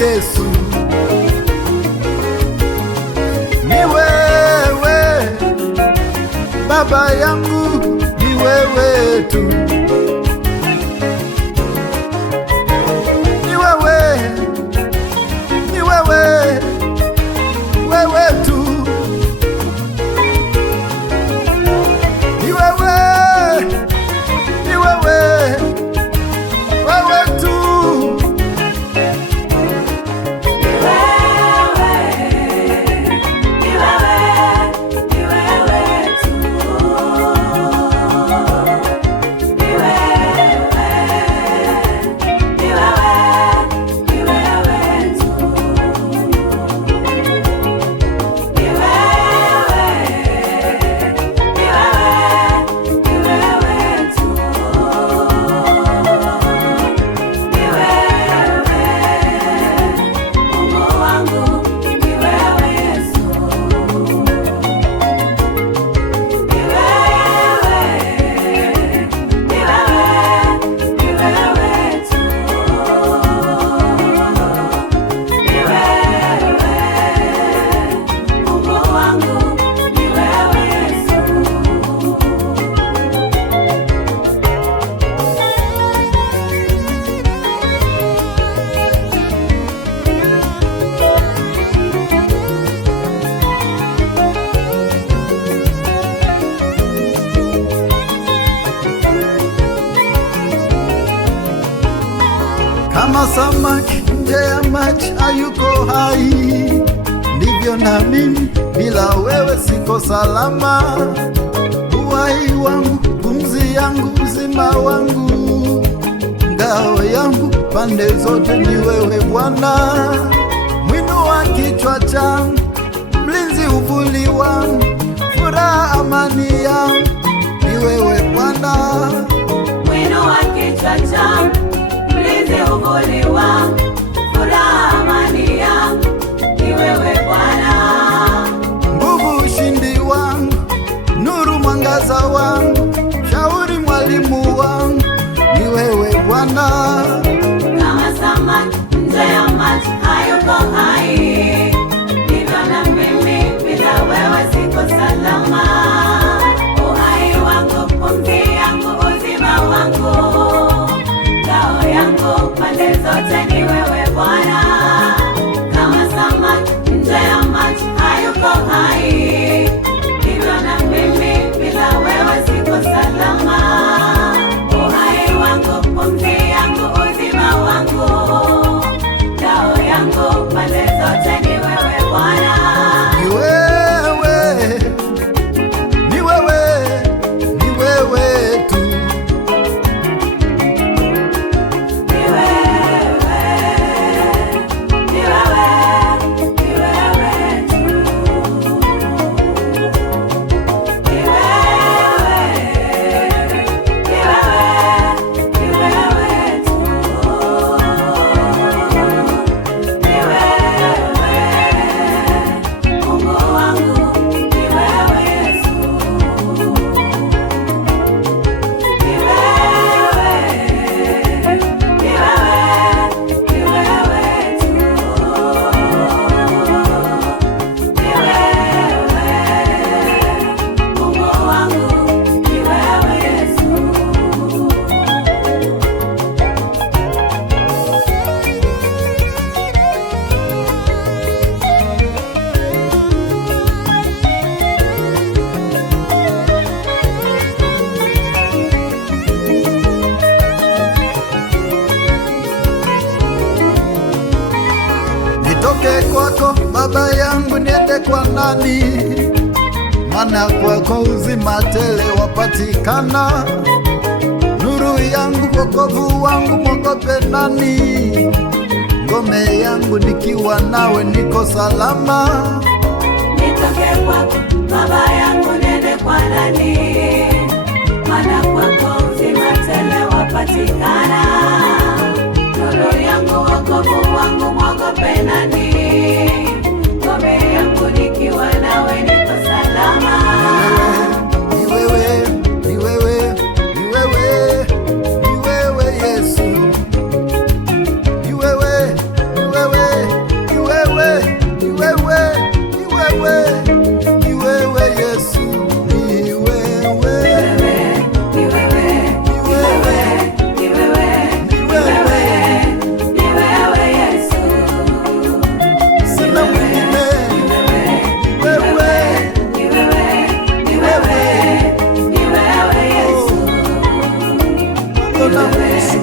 Yesu, ni wewe baba yangu, ni wewe tu, ni wewe, ni wewe, wewe tu, ni wewe, ni wewe, wewe tu. Kama samaki nje ya maji hayuko hai, ndivyo na mimi bila wewe siko salama. Uhai wangu, pumzi yangu, uzima wangu, ngao yangu pande zote ni wewe Bwana. Mwino wa kichwa changu, mlinzi uvuli wangu, furaha amani yangu, ni wewe Bwana. Mwino wa kichwa changu, uvuli wangu, furaha amani yangu, ni wewe Bwana. Nguvu ushindi wangu, nuru mwangaza wangu, shauri mwalimu wangu, ni wewe Bwana. Kama samaki nje ya maji hayuko hai, ndivyo na mimi bila wewe siko salama. Uhai wangu, pumzi yangu, uzima wangu, pande zote ni wewe Bwana. Kama samaki nje ya maji hayuko hai, ndivyo na mimi bila wewe siko salama. Uhai wangu, pumzi yangu, uzima wangu, ngao yangu, pande zote ni wewe Bwana. Ni wewe, ni wewe, ni wewe tu. Nitoke kwako baba yangu, niende kwa nani? Maana kwako uzima tele wapatikana. Nuru yangu, wokovu wangu, mwogope nani? Ngome yangu nikiwa nawe niko salama. Nitoke kwako baba yangu, niende kwa nani? Maana kwako uzima tele wapatikana. Nuru yangu, wokovu wangu, mwogope nani? Ngome yangu nikiwa nawe niko salama. Ni wewe, ni wewe, ni wewe, ni wewe Yesu. Ni wewe, ni wewe, ni wewe, ni wewe, ni wewe, ni wewe Yesu. Ni wewe, Ni wewe, ni wewe, ni wewe, ni wewe, ni wewe Yesu. sina mwingine. Ni wewe, Ni wewe, ni wewe, ni wewe Yesu. mwanzo na mwisho.